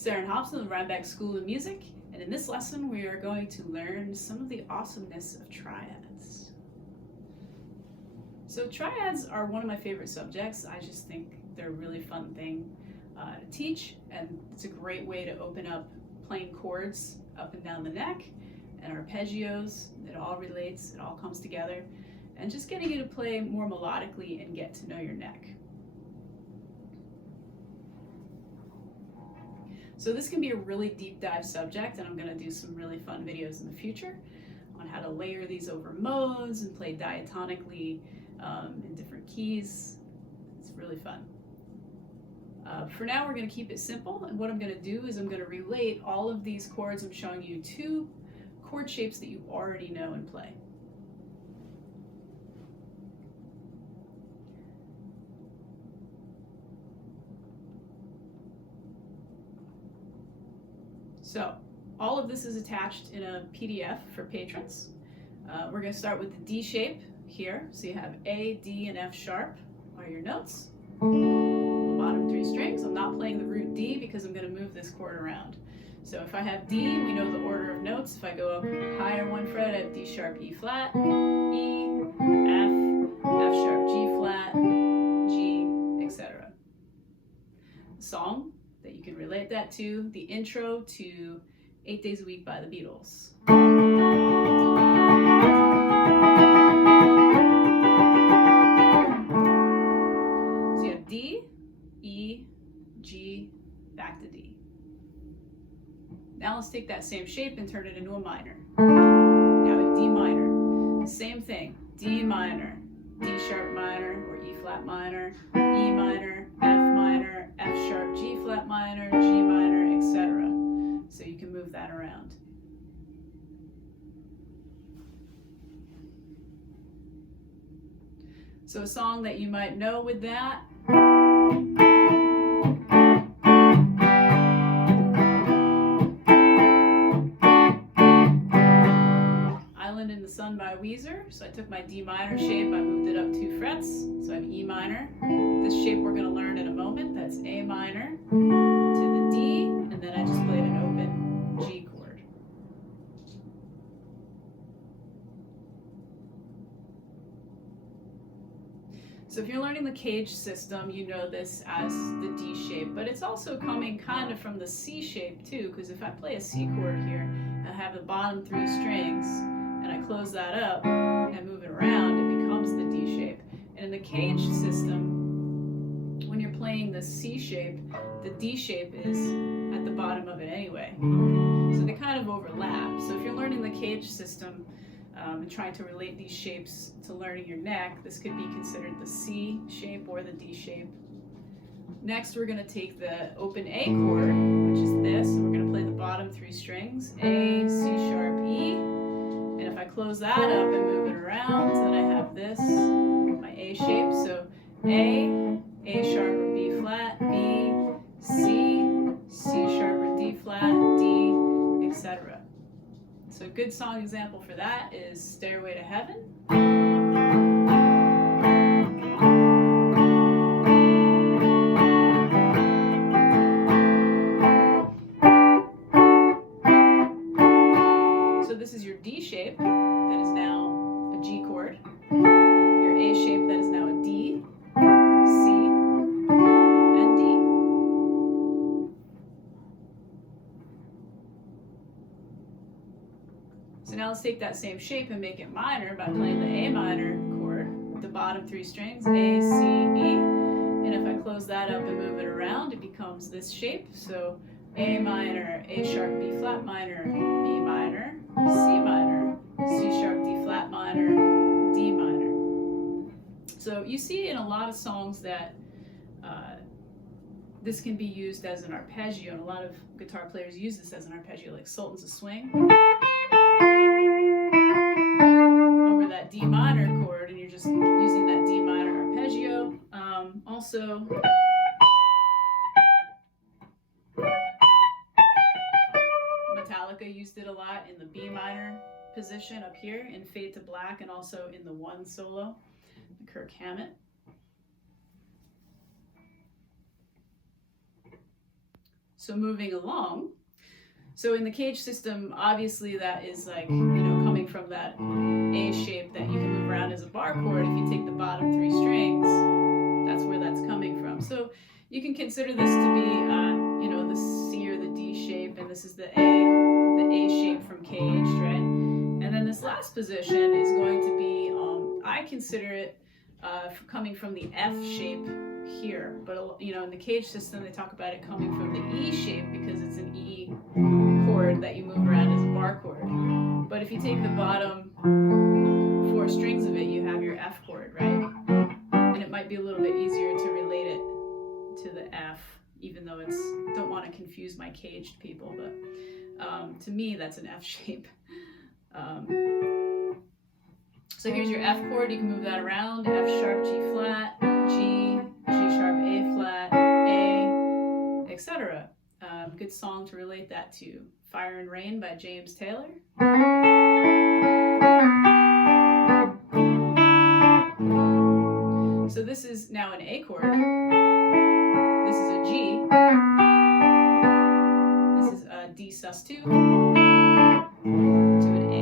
Sarah Hobson of the Rhinebeck School of Music, and in this lesson we are going to learn some of the awesomeness of triads. So triads are one of my favorite subjects. I just think they're a really fun thing to teach, and it's a great way to open up playing chords up and down the neck and arpeggios. It all relates, it all comes together, and just getting you to play more melodically and get to know your neck. So this can be a really deep dive subject, and I'm going to do some really fun videos in the future on how to layer these over modes and play diatonically in different keys. It's really fun. For now, we're going to keep it simple, and what I'm going to do is I'm going to relate all of these chords I'm showing you to chord shapes that you already know and play. So all of this is attached in a PDF for patrons. We're going to start with the D shape here. So you have A, D, and F sharp are your notes. The bottom three strings. I'm not playing the root D because I'm going to move this chord around. So if I have D, we know the order of notes. If I go up higher one fret, I have D sharp, E flat, E, F sharp, G flat, G, etc. Song that you can relate that to, the intro to 8 Days a Week by the Beatles. So you have D, E, G, back to D. Now let's take that same shape and turn it into a minor. Now we have D minor. Same thing, D minor, D sharp minor or E flat minor, E minor, F minor, F sharp, G flat minor, G minor, etc. So you can move that around. So a song that you might know with that. Island in the Sun by Weezer. So I took my D minor shape, I moved it up 2 frets, so I have E minor. This shape we're going to learn in a moment. That's A minor to the D, and then I just played an open G chord. So if you're learning the cage system, you know this as the D shape, but it's also coming kind of from the C shape too, because if I play a C chord here, I have the bottom 3 strings, and I close that up and move it around, it becomes the D shape. And in the cage system, when you're playing the C shape, the D shape is at the bottom of it anyway. So they kind of overlap. So if you're learning the cage system and trying to relate these shapes to learning your neck, this could be considered the C shape or the D shape. Next, we're going to take the open A chord, which is this, and we're going to play the bottom 3 strings, A, C sharp, E. And if I close that up and move it around, then I have this, my A shape. So A sharp or B flat, B, C, C sharp or D flat, D, etc. So a good song example for that is Stairway to Heaven. So this is your D shape that is now a G chord, your A shape that is now a D, C, and D. So now let's take that same shape and make it minor by playing the A minor chord with the bottom 3 strings, A, C, E. And if I close that up and move it around, it becomes this shape. So A minor, A sharp, B flat minor, B minor, C minor, C sharp, D flat minor, D minor. So you see in a lot of songs that this can be used as an arpeggio, and a lot of guitar players use this as an arpeggio, like Sultans of Swing. Over that D minor chord, and you're just using that D minor arpeggio. Also, Metallica used it a lot in the B minor position up here in Fade to Black, and also in the One solo, the Kirk Hammett. So moving along, so in the cage system, obviously that is like, coming from that A shape that you can move around as a bar chord. If you take the bottom 3 strings, that's where that's coming from. So you can consider this to be, the C or the D shape, and this is the A shape from caged, right? And then this last position is going to be, I consider it coming from the F shape here, but in the cage system they talk about it coming from the E shape because it's an E chord that you move around as a bar chord. But if you take the bottom 4 strings of it, you have your F chord, right? And it might be a little bit easier to relate it to the F, even though don't want to confuse my caged people, but to me that's an F shape. So here's your F chord, you can move that around, F sharp, G flat, G, G sharp, A flat, A, etc. Good song to relate that to. Fire and Rain by James Taylor. So this is now an A chord. This is a G. This is a D sus2 to an A.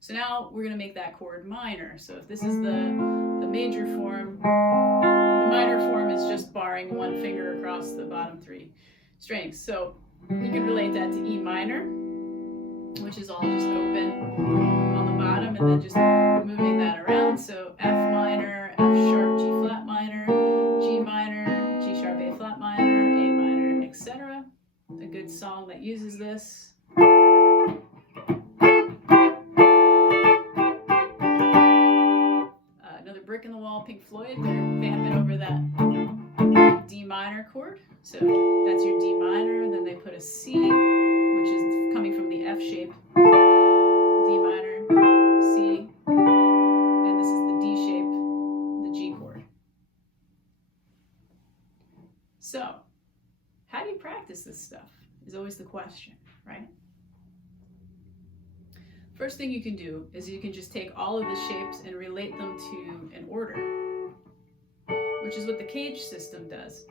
So now we're going to make that chord minor. So if this is the major form, the minor form is just barring 1 finger across the bottom 3 strings. So you can relate that to E minor, which is all just open on the bottom, and then just moving that around. So F minor, F sharp, G flat minor, G minor, G sharp, A flat minor, A minor, etc. A good song that uses this. Brick in the Wall, Pink Floyd, they're vamping over that D minor chord. So that's your D minor, and then they put a C, which is coming from the F shape, D minor, C, and this is the D shape, the G chord. So, how do you practice this stuff is always the question, right? First thing you can do is you can just take all of the shapes and relate them to an order, which is what the cage system does.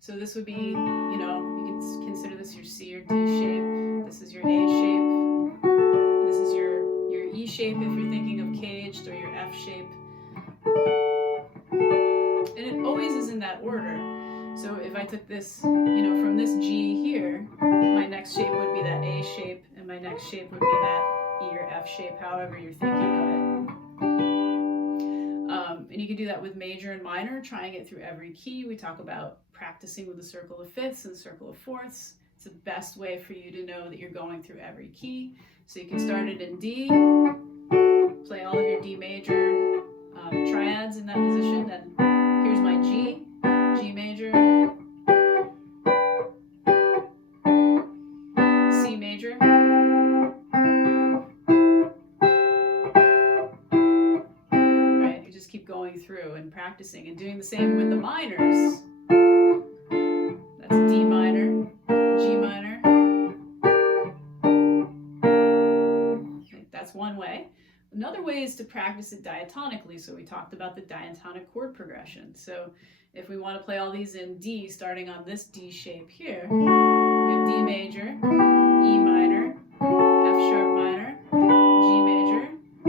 So this would be, you can consider this your C or D shape, this is your A shape, this is your E shape if you're thinking of caged, or your F shape. And it always is in that order. So if I took this, from this G here, my next shape would be that A shape, and my next shape would be that E or F shape, however you're thinking of it. And you can do that with major and minor, trying it through every key. We talk about practicing with the circle of fifths and circle of fourths. It's the best way for you to know that you're going through every key. So you can start it in D, play all of your D major triads in that position, and here's my G, G major, C major, right? You just keep going through and practicing and doing the same with the minors. That's D minor, G minor. That's one way. Another way is to practice it diatonically. So we talked about the diatonic chord progression. So if we want to play all these in D, starting on this D shape here, we have D major, E minor, F sharp minor, G major, A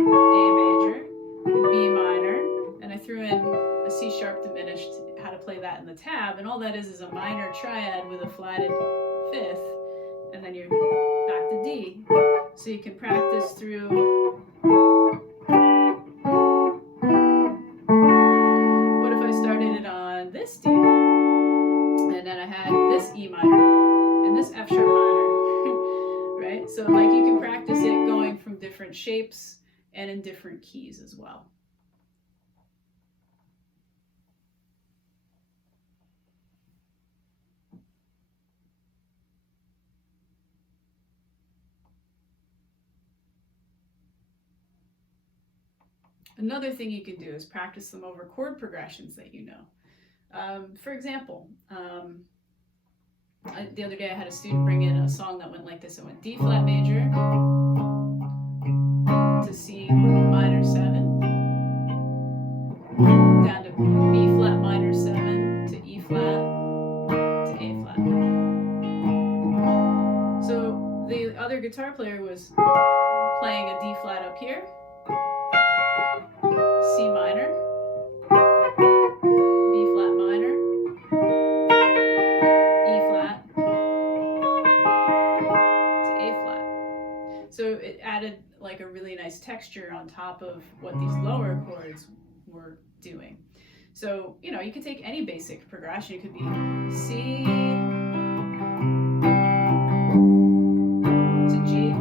major, B minor, and I threw in a C sharp diminished, how to play that in the tab, and all that is a minor triad with a flatted fifth, and then you're back to D. So you can practice through. What if I started it on this D, and then I had this E minor and this F sharp minor, right? So like you can practice it going from different shapes and in different keys as well. Another thing you can do is practice them over chord progressions that you know. For example, the other day I had a student bring in a song that went like this. It went D flat major to C minor 7, down to guitar player was playing a D flat up here, C minor, B flat minor, E flat to A flat. So it added like a really nice texture on top of what these lower chords were doing. So, you know, you could take any basic progression. It could be C to G to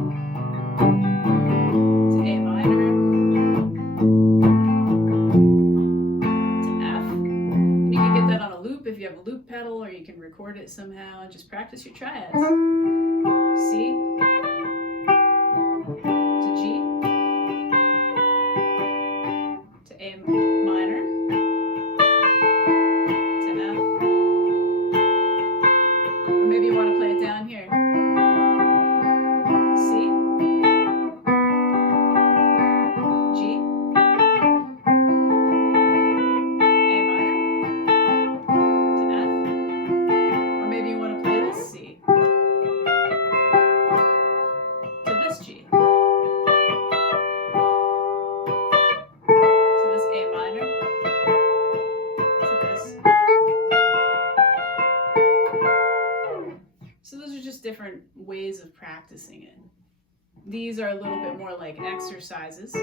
A minor to F. And you can get that on a loop if you have a loop pedal, or you can record it somehow and just practice your triads. C to G to A minor to F. Or maybe you want to play it down here. C, G, A minor to F. Or maybe you want to play this C to this G to this A minor to this. So those are just different ways of practicing it. These are a little bit more like exercises.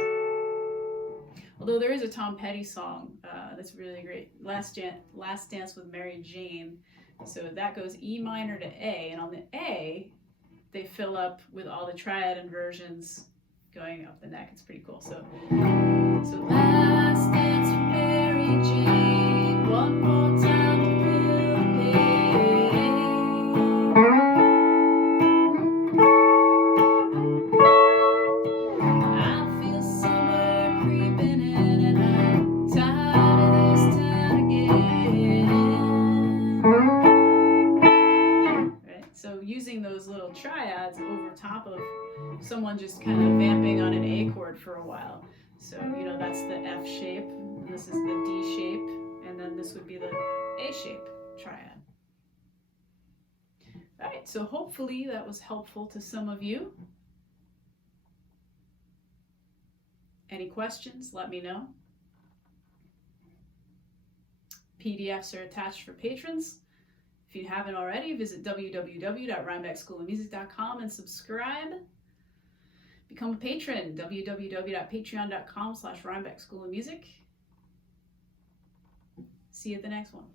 Although there is a Tom Petty song that's really great, Last Dance with Mary Jane. So that goes E minor to A, and on the A, they fill up with all the triad inversions going up the neck. It's pretty cool. So Last Dance with Mary Jane, one more time to feel the pain. I feel summer creeping in, and I'm tired of this town again. Right? So using those little triads over top of someone just kind of vamping on an A chord for a while. So, you know, that's the F shape, and this is the D shape, and then this would be the A shape triad. All right, so hopefully that was helpful to some of you. Any questions, let me know. PDFs are attached for patrons. If you haven't already, visit www.rhinebeckschoolofmusic.com and subscribe. Become a patron, www.patreon.com/Rhinebeck School of Music. See you at the next one.